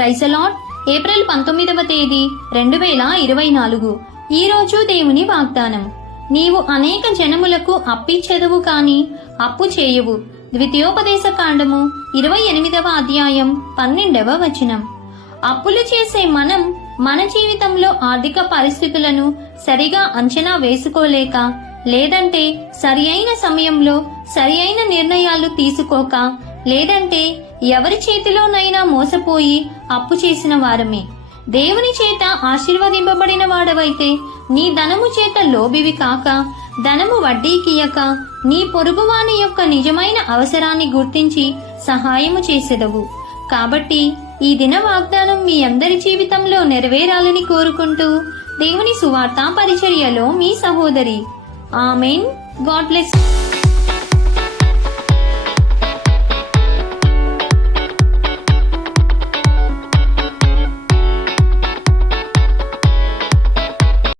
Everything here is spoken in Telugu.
Praise lord. ఏప్రిల్ 19వ తేదీ 2024. ఈ రోజు దేవుని వాగ్దానం. నీవు అనేక జనములకు అప్పిచ్చెదవు కాని అప్పు చేయవు. ద్వితీయోపదేశ కాండము 28వ అధ్యాయం 12వ వచనం. అప్పులు చేసే మనం మన జీవితంలో ఆర్థిక పరిస్థితులను సరిగా అంచనా వేసుకోలేక, లేదంటే సరి అయిన సమయంలో సరి అయిన నిర్ణయాలు తీసుకోక, లేదంటే ఎవరి చేతిలోనైనా మోసపోయి అప్పు చేసిన వారమే. దేవుని చేత ఆశీర్వదింపబడిన వాడవైతే నీ ధనము చేత లోబివి కాక, ధనము వడ్డీకియక, నీ పొరుగువాని యొక్క నిజమైన అవసరాన్ని గుర్తించి సహాయము చేసెదవు. కాబట్టి ఈ దిన వాగ్దానం మీ అందరి జీవితంలో నెరవేరాలని కోరుకుంటూ దేవుని సువార్త పరిచర్యలో మీ సహోదరి. ఆమెన్. God bless.